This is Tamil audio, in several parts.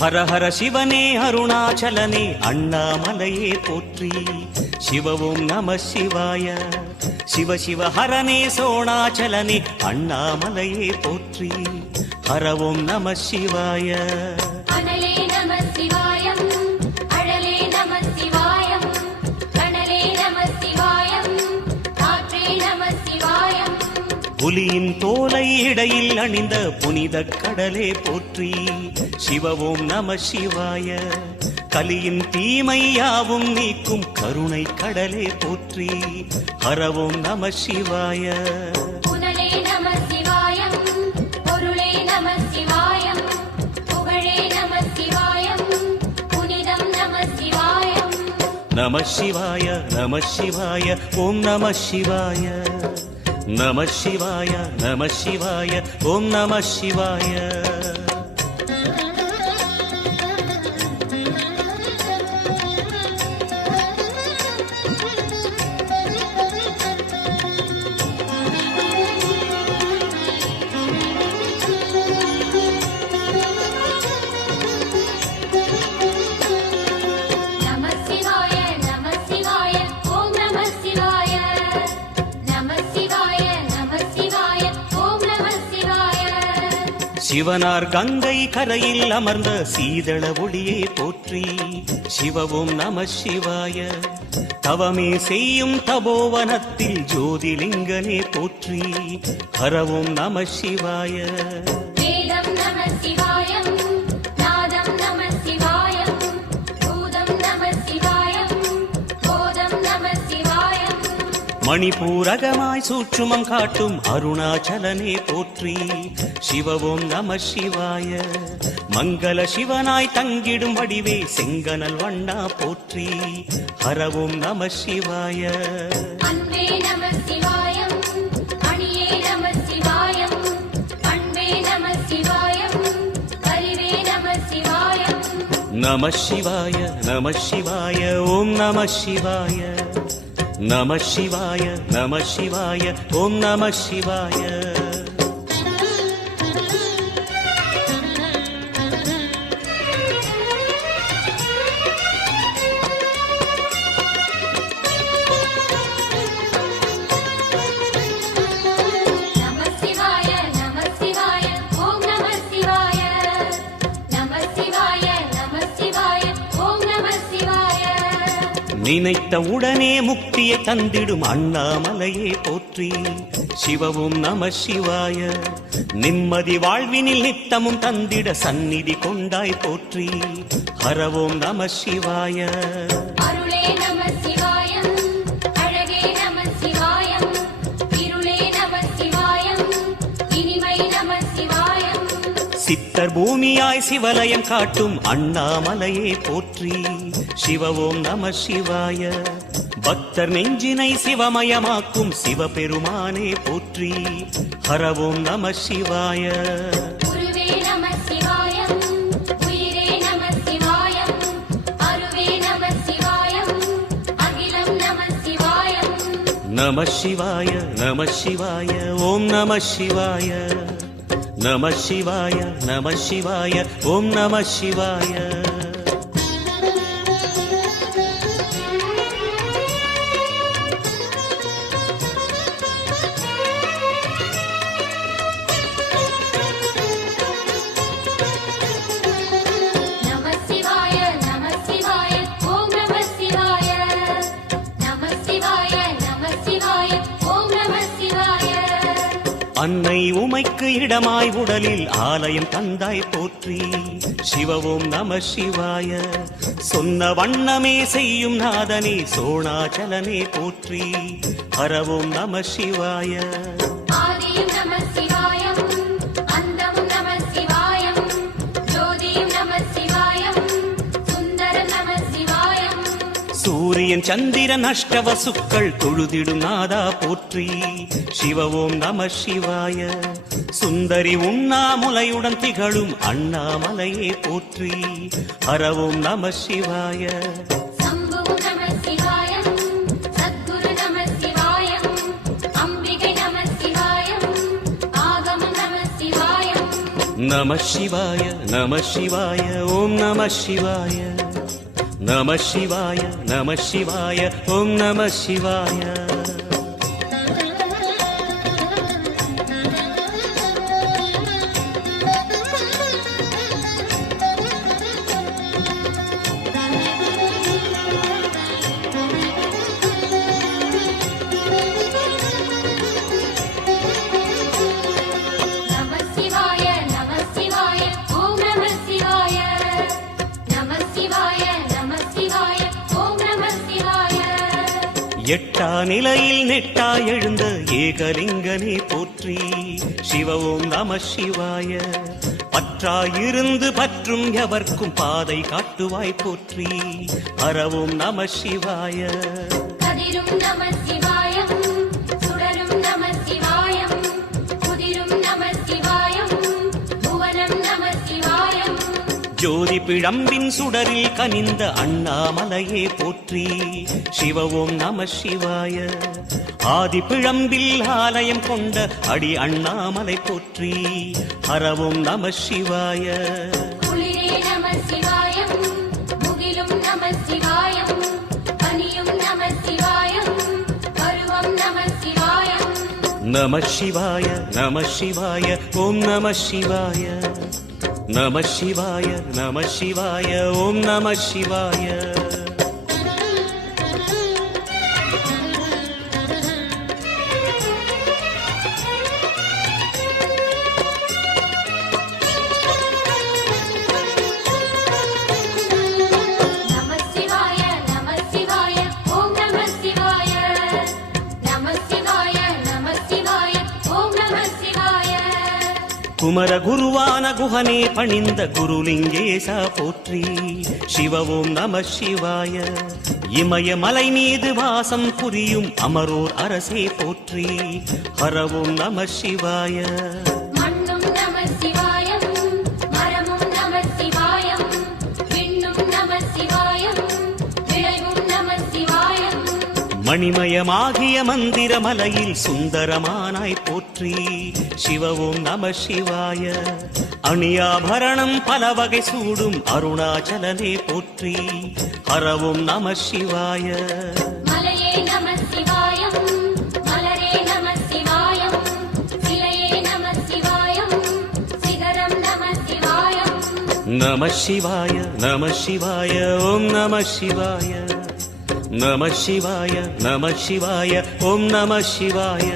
ஹர ஹர சிவனே அருணாச்சலனே அண்ணாமலையே போற்றி. சிவ ஓம் நம சிவாய. சிவ சிவ ஹரனே சோணாச்சலனே அண்ணாமலையே போற்றி. ஹர ஓம் நம சிவாய. அனலே நம சிவாயம், அழலே நம சிவாயம், கனலே நம சிவாயம், காற்றே நம சிவாயம். புலியின் தோலை இடையில் அணிந்த புனித கடலே போற்றி. சிவ ஓம் நம சிவாய. கலியின் தீமையாவும் நீக்கும் கருணை கடலே போற்றி. ஹர ஓம் நம சிவாய. புனலே நம சிவாயம், பொருளே நம சிவாயம், புகழே நம சிவாயம், புனிதம் நம சிவாயம். நம சிவாய நம சிவாய ஓம் நம சிவாய. நம சிவாய நம சிவாய ஓம் நம சிவாய. நம சிவாய நம சிவாய ஓம் நம சிவாய. நம சிவாய நம சிவாய ஓம் நம சிவாய. சிவனார் கங்கை கரையில் அமர்ந்த சீதள ஒளியே போற்றி. சிவ ஓம் நம சிவாய. தவமே செய்யும் தபோவனத்தில் ஜோதிலிங்கனே போற்றி. ஹர ஓம் நம சிவாய. வேதம் நம சிவாயம், நாதம் நம சிவாயம், பூதம் நம சிவாயம், போதம் நம சிவாயம். மணிபூரகமாய் சூட்சுமம் காட்டும் அருணாச்சலனே போற்றி. சிவ ஓம் நம சிவாய. மங்கள சிவனாய் தங்கிடும் வடிவே செங்கனல் வண்ணா போற்றி. ஹர ஓம் நம சிவாய. அன்பே நம சிவாயம், அணியே நம சிவாயம், அன்பே நம சிவாயம், அறிவே நம சிவாயம். நம சிவாய நம சிவாய ஓம் நம சிவாய. நம சிவாய நம சிவாய ஓம் நம சிவாய. நம சிவாய நம சிவாய ஓம் நம சிவாய. நம சிவாய நம சிவாய ஓம் நம சிவாய. நினைத்த உடனே முக்தியை தந்திடும் அண்ணாமலையே போற்றி. சிவ ஓம் நம சிவாய. நிம்மதி வாழ்வினில் நித்தமும் தந்திட சந்நிதி கொண்டாய் போற்றி. ஹர ஓம் நம சிவாய. அருளே நம சிவாயம், அழகே நம சிவாயம், இருளே நம சிவாயம், இனிமை நம சிவாயம். சித்தர் பூமியாய் சிவலயம் காட்டும் அண்ணாமலையே போற்றி. சிவ ஓம் நம சிவாய. பக்தர் நெஞ்சினை சிவமயமாக்கும் சிவபெருமானே போற்றி. ஹர ஓம் நம சிவாய. குருவே நம சிவாயம், உயிரே நம சிவாயம், அருவே நம சிவாயம், அகிலம் நம சிவாயம். நம சிவாய நம சிவாய ஓம் நம சிவாய. நம சிவாய நம சிவாய ஓம் நம சிவாய. நம சிவாய நம சிவாய ஓம் நம சிவாய. நம சிவாய நம சிவாய ஓம் நம சிவாய. அன்னை உமைக்கு இடமாய் உடலில் ஆலயம் தந்தாய் போற்றி. சிவ ஓம் நம சிவாய. சொன்ன வண்ணமே செய்யும் நாதனே சோணாச்சலனே போற்றி. ஹர ஓம் நம சிவாய. ஆதியும் நம சிவாயம், அந்தமும் நம சிவாயம், ஜோதியும் நம சிவாயம், சுந்தரம் நம சிவாயம். சூரியன் சந்திரன் அஷ்டவசுக்கள் தொழுதிடும் நாதா போற்றி. சிவ ஓம் நம சிவாய. சுந்தரி உண்ணாமுலையுடன் திகழும் அண்ணாமலையே போற்றி. ஹர ஓம் நம சிவாய. சம்புவும் நம சிவாயம், சத்குரு நம சிவாயம், அம்பிகை நம சிவாயம், ஆகமம் நம சிவாயம். நம சிவாய நம சிவாய ஓம் நம சிவாய நம சிவாய நம சிவாய ஓம் நம சிவாய நம சிவாய நம சிவாய ஓம் நம சிவாய நம சிவாய நம சிவாய ஓம் நம சிவாய எட்டா நிலையில் நெட்டா எழுந்த ஏகலிங்கனே போற்றி சிவ ஓம் நம சிவாய பற்றாயிருந்து பற்றும் எவர்க்கும் பாதை காட்டுவாய் போற்றி ஹரவோம் நம சிவாய கதிரும் நம சிவாயம் சுடரும் நம சிவாயம் குதிரும் நம சிவாயம் புவனம் நம சிவாயம் ஜோதி பிழம்பின் சுடரில் கனிந்த அண்ணாமலையே போற்றி சிவ ஓம் நம சிவாய ஆதி பிழம்பில் ஆலயம் கொண்ட அடி அண்ணாமலை போற்றி ஹரவோம் நம சிவாய குளிரே நம சிவாயம் முகிலும் நம சிவாயம் பனியும் நம சிவாயம் பருவம் நம சிவாயம் நம சிவாய நம சிவாய ஓம் நம சிவாய நம சிவாய நம சிவாய ஓம் நம சிவாய நம சிவாய நம சிவாய ஓம் நம சிவாய நம சிவாய நம சிவாய ஓம் நம சிவாய குமர குருவான குஹனே பணிந்த குருலிங்கேசா போற்றி சிவ ஓம் நம சிவாய இமயமலை மீது வாசம் புரியும் அமரோர் அரசே போற்றி ஹரவோம் நம சிவாய மண்ணும் நம சிவாயம் மரமும் நம சிவாயம் விண்ணும் நம சிவாயம் விளைவும் நம சிவாயம் மணிமயமாகிய மந்திர மலையில் சுந்தரமானாய் போற்றி சிவ ஓம் நம சிவாய அணியாபரணம் பல வகை சூடும் அருணாச்சலனே போற்றி ஹரவோம் நம சிவாய மலையே நம சிவாயம் மலரே நம சிவாயம் சிலையே நம சிவாயம் சிகரம் நம சிவாயம் நம சிவாய நம சிவாய ஓம் நம சிவாய நம சிவாய நம சிவாய ஓம் நம சிவாய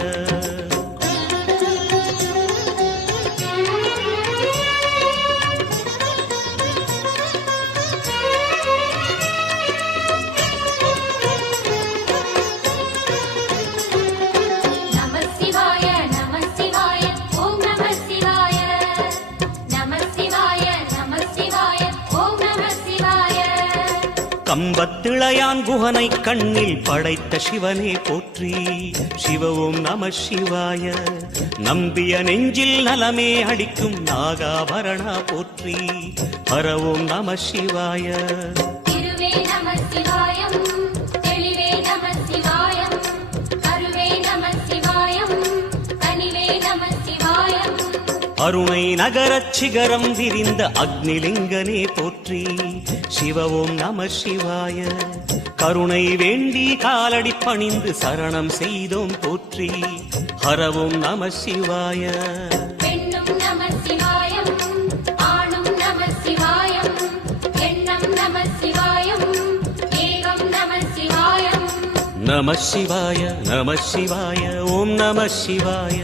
நம சிவாய நம சிவாய ஓம் நம சிவாய நம சிவாய நம சிவாய ஓம் நம சிவாய கம்பத்திளையான் குஹனை கண்ணில் படைத்த சிவனே போற்றி சிவ ஓம் நம சிவாய நம்பிய நெஞ்சில் நலமே அடிக்கும் நாகாபரணா போற்றி ஹரவோம் நம சிவாய திருவே நம சிவாயம் தெளிவே நம சிவாயம் கருவே நம சிவாயம் கனிவே நம சிவாயம் அருணை நகரச் சிகரம் விரிந்த அக்னிலிங்கனே போற்றி சிவ ஓம் நம சிவாய கருணை வேண்டி காலடி பணிந்து சரணம் செய்தோம் போற்றி ஹரவோம் நம சிவாய பெண்ணும் நம சிவாயம் ஆணும் நம சிவாயம் எண்ணம் நம சிவாயம் ஏகம் நம சிவாயம் நம சிவாய நம சிவாய ஓம் நம சிவாய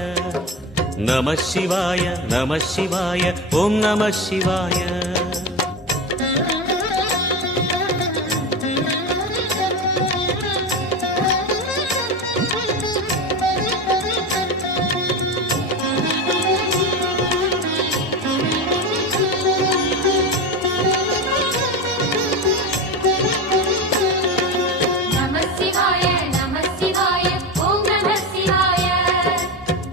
நம சிவாய நம சிவாய ஓம் நம சிவாய நம சிவாய நம சிவாய ஓம் நம சிவாய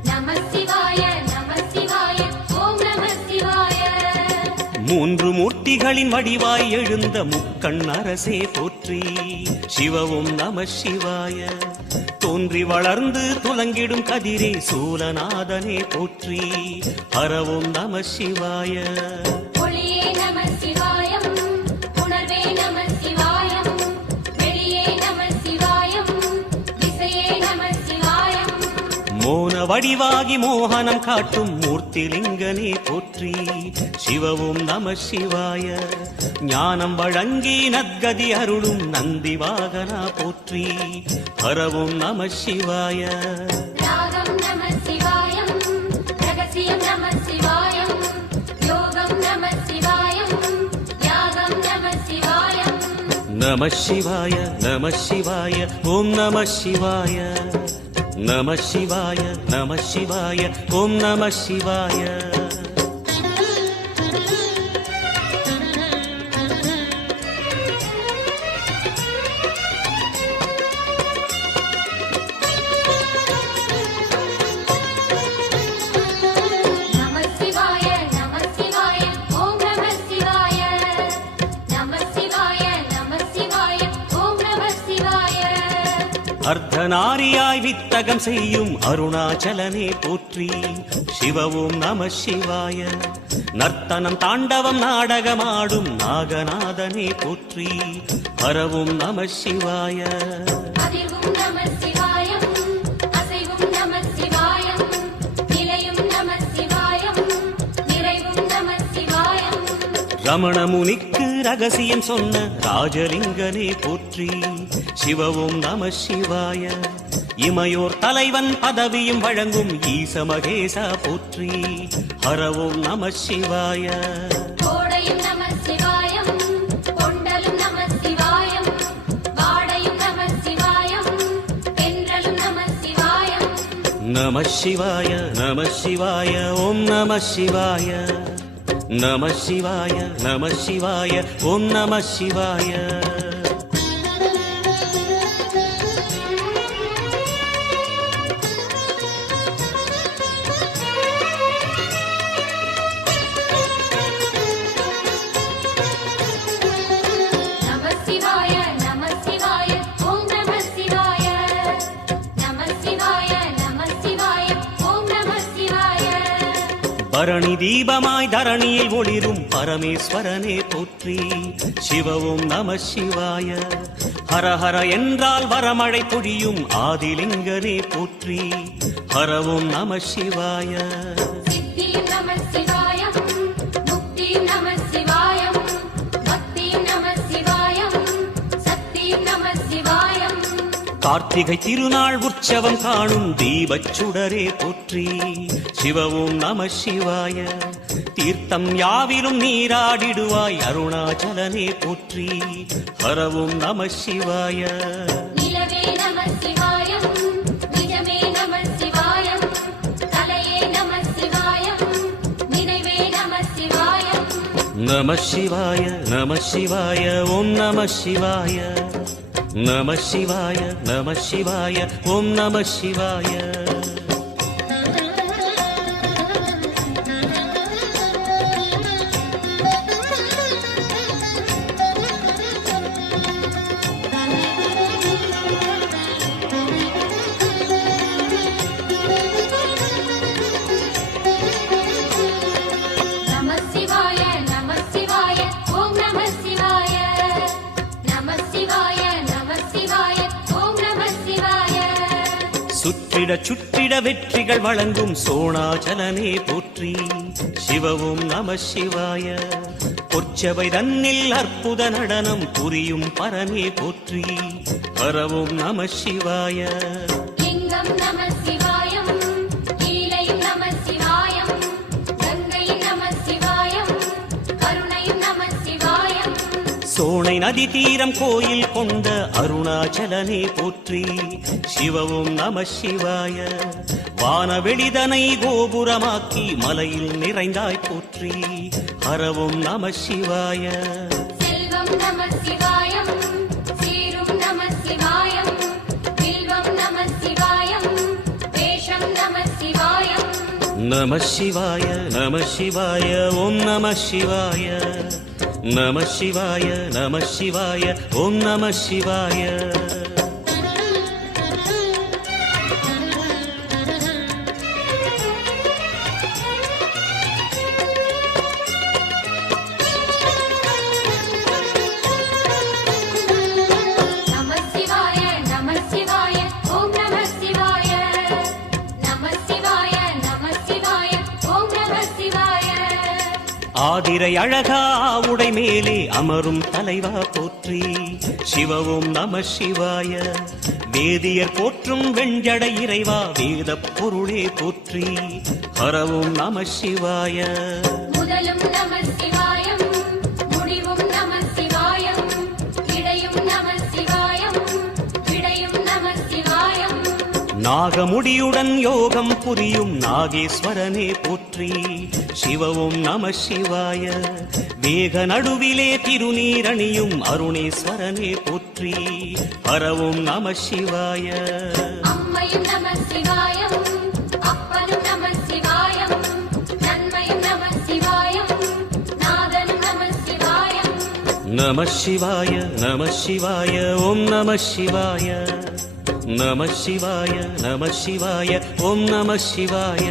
நம சிவாய நம சிவாய ஓம் நம சிவாய மூர்த்திகளின் வடிவாய் எழுந்த முக்கண் அரசே போற்றி. சிவவும் நம சிவாய. தோன்றி வளர்ந்து துலங்கிடும் கதிரே சூலநாதனே போற்றி. ஹரவும் நம சிவாய. ஒளியே நம சிவாயம், உணர்வே நம சிவாயம், வெளியே நம சிவாயம், திசையே நம சிவாயம். மோன வடிவாகி மோகனம் காட்டும் மூர்த்திலிங்கனே போற்றி. சிவவும் நம சிவாய. ஞானம் வழங்கி நற்கதி அருளும் நந்தி வாகனா போற்றி. ஹரவும் நம சிவாய. ராகம் நம சிவாயம், ரகசியம் நம சிவாயம், யோகம் நம சிவாயம், யாகம் நம சிவாயம். நம சிவாய நம சிவாய ஓம் நம சிவாய. நம சிவாய நம சிவாய ஓம் நம சிவாய. நம சிவாய நம சிவாய ஓம் நம சிவாய. நம சிவாய நம சிவாய ஓம் நம சிவாய. அர்த்தநாரியாய் வித்தகம் செய்யும் அருணாச்சலனே போற்றி. சிவவும் நம சிவாய. நர்த்தனம் தாண்டவம் நாடகமாடும் நாகநாதனே போற்றி. ஹரவும் நம சிவாய. அதிர்வும் நம சிவாயம், அசைவும் நம சிவாயம், நிலையும் நம சிவாயம், நிறைவும் நம சிவாயம். ரமண முனிக்கு ரகசியம் சொன்ன ராஜலிங்கனே போற்றி. சிவவும் நம சிவாய. இமையோர் தலைவன் பதவியும் வழங்கும் ஈச மகேசா போற்றி. ஹரவும் நம சிவாய. கோடையும் நம சிவாயம், கொண்டலும் நம சிவாயம், வாடையும் நம சிவாயம், தென்றலும் நம சிவாயம். நம சிவாய நம சிவாய ஓம் நம சிவாய. நம சிவாய நம சிவாய ஓம் நம சிவாய. நம சிவாய நம சிவாய ஓம் நம சிவாய. நம சிவாய நம சிவாய ஓம் நம சிவாய. பரணி தீபமாய் தரணியில் ஒளிரும் பரமேஸ்வரனே போற்றி. சிவவும் நம சிவாய. ஹர ஹர என்றால் வரமழை பொழியும் ஆதிலிங்கனே போற்றி. ஹரவும் நம சிவாய. சித்தியும் நம சிவாயம், முக்தியும் நம சிவாயம், பக்தியும் நம சிவாயம், சக்தியும் நம சிவாயம். கார்த்திகை திருநாள் உற்சவம் காணும் தீபச் சுடரே போற்றி. சிவவும் நம சிவாய. தீர்த்தம் யாவிலும் நீராடிடுவாய் அருணாச்சலனே போற்றி. ஹரவும் நம சிவாய. நிலவே நம சிவாயம், நிஜமே நம சிவாயம், கலையே நம சிவாயம், நினைவே நம சிவாயம். நம சிவாய நம சிவாய ஓம் நம சிவாய. நம சிவாய நம சிவாய ஓம் நம சிவாய. நம சிவாய நம சிவாய ஓம் நம சிவாய. நம சிவாய நம சிவாய ஓம் நம சிவாய. சுற்றிட சுற்றிட வெற்றிகள் வழங்கும் சோணாச்சலனே போற்றி. சிவவும் நம சிவாய. பொற்சபை தன்னில் அற்புத நடனம் புரியும் பரமே போற்றி. ஹரவும் நம சிவாய. லிங்கம் நம சிவாயம், ஈலையும் நம சிவாயம், கங்கையும் நம சிவாயம், கருணையும் நம சிவாயம். சோனை நதி தீரம் கோயில் கொண்ட அருணாச்சலனே போற்றி. சிவவும் நம சிவாய. வானவெளிதனை கோபுரமாக்கி மலையில் நிறைந்தாய் போற்றி. ஹரவும் நம சிவாய. செல்வம் நம சிவாயம், சீரும் நம சிவாயம், வில்வம் நம சிவாயம், வேஷம் நம சிவாயம். நம சிவாய நம சிவாய ஓம் நம சிவாய. நம சிவாய நம சிவாய ஓம் நம சிவாய. நம சிவாய நம சிவாய ஓம் நம சிவாய. நம சிவாய நம சிவாய ஓம் நம சிவாய. ஆதிரை அழகா உடை மேலே அமரும் தலைவா போற்றி சிவவும் நம சிவாய. வேதியர் போற்றும் வெண்ஜடை இறைவா வேத பொருளே போற்றி ஹரவும் நம சிவாய. முதலும் நம சிவாயம் முடிவும் நம சிவாயம் இடையும் நம சிவாயம் விடையும் நம சிவாயம். நாகமுடியுடன் யோகம் புரியும் நாகேஸ்வரனே போற்றி சிவவும் நம சிவாய. வேக நடுவிலே திருநீரணியும் அருணேஸ்வரனே போற்றி ஹரவும் நம சிவாய. அம்மையும் நம சிவாயம் அப்பனும் நம சிவாயம் நன்மையும் நம சிவாயம் நாதனும் நம சிவாயம். நம சிவாய நம சிவாய ஓம் நம சிவாய. நம சிவாய நம சிவாய ஓம் நம சிவாய.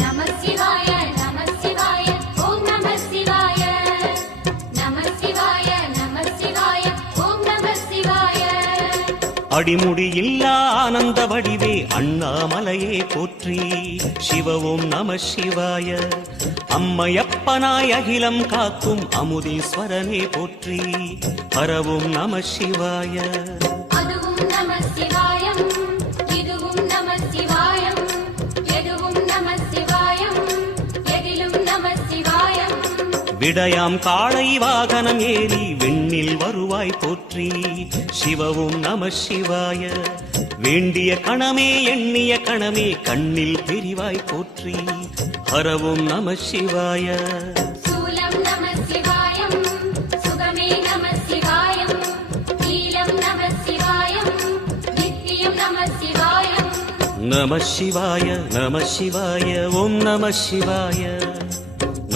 நம சிவாய நம சிவாய ஓம் நம சிவாய. நம சிவாய நம சிவாய ஓம் நம சிவாய. அடிமுடி இல்லா ஆனந்த வடிவே அண்ணாமலையே போற்றி சிவவும் நம சிவாய. அம்மையப்பனாய் அகிலம் காக்கும் அமுதீஸ்வரனே போற்றி ஹரவும் நம சிவாய. அதுவும் நம சிவாயம் இதுவும் நம சிவாயம் எதுவும் நம சிவாயம் எதிலும் நம சிவாயம். விடயாம் காளை வாகனம் ஏறி விண்ணில் வருவாய் போற்றி சிவவும் நம சிவாய. வேண்டிய கணமே எண்ணிய கணமே கண்ணில் தெரிவாய் போற்றி ஹரவும் நம சிவாய. சூலம் நம சிவாயம் சுகமே நம சிவாயம் நீலம் நம சிவாயம் நித்தியம் நம சிவாயம். நம சிவாய நம சிவாய ஓம் நம சிவாய.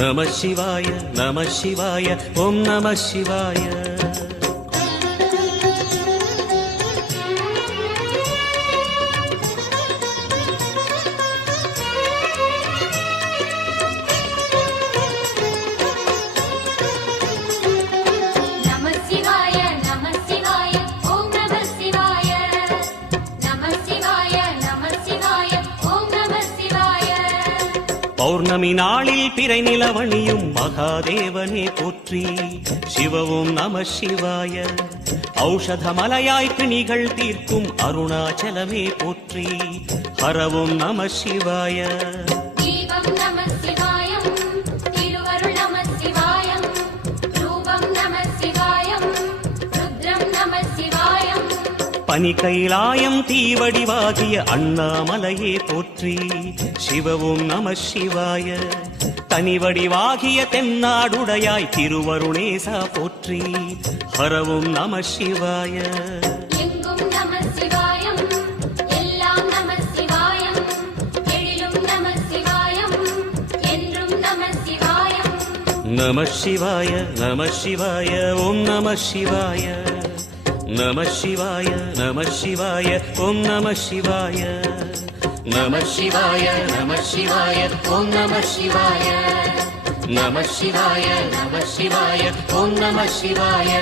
நம சிவாய நம சிவாய ஓம் நம சிவாய. நம சிவாய நம சிவாய ஓம் நம சிவாய. நம சிவாய நம சிவாய ஓம் நம சிவாய. பௌர்ணமி நாளில் பிறை நிலவணியும் மகாதேவனே போற்றி சிவவும் நம சிவாய. ஔஷத மலையாய் பிணிகள் தீர்க்கும் அருணாச்சலமே போற்றி ஹரவும் நம சிவாய. தீபம் நம சிவாயம் திருவருள் நம சிவாயம் ரூபம் நம சிவாயம் ருத்ரம் நம சிவாயம். பனி கைலாயம் தீவடிவாகிய அண்ணாமலையே போற்றி சிவவும் நம சிவாய. தனிவடிவாகிய தென்னாடுடையாய் திருவருணேசா போற்றி ஹரவும் நம சிவாய. எங்கும் நம சிவாயம் எல்லாம் நம சிவாயம் எழிலும் நம சிவாயம் என்றும் நம சிவாயம். நம சிவாய நம சிவாய ஓம் நம சிவாய. நம சிவாய நம சிவாய ஓம் நம சிவாய. நம சிவாய நம சிவாய ஓம் நம சிவாய. நம சிவாய நம சிவாய ஓம் நம சிவாய.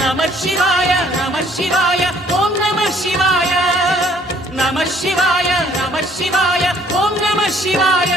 நம சிவாய நம சிவாய ஓம் நம சிவாய. நம சிவாய நம சிவாய ஓம் நம சிவாய.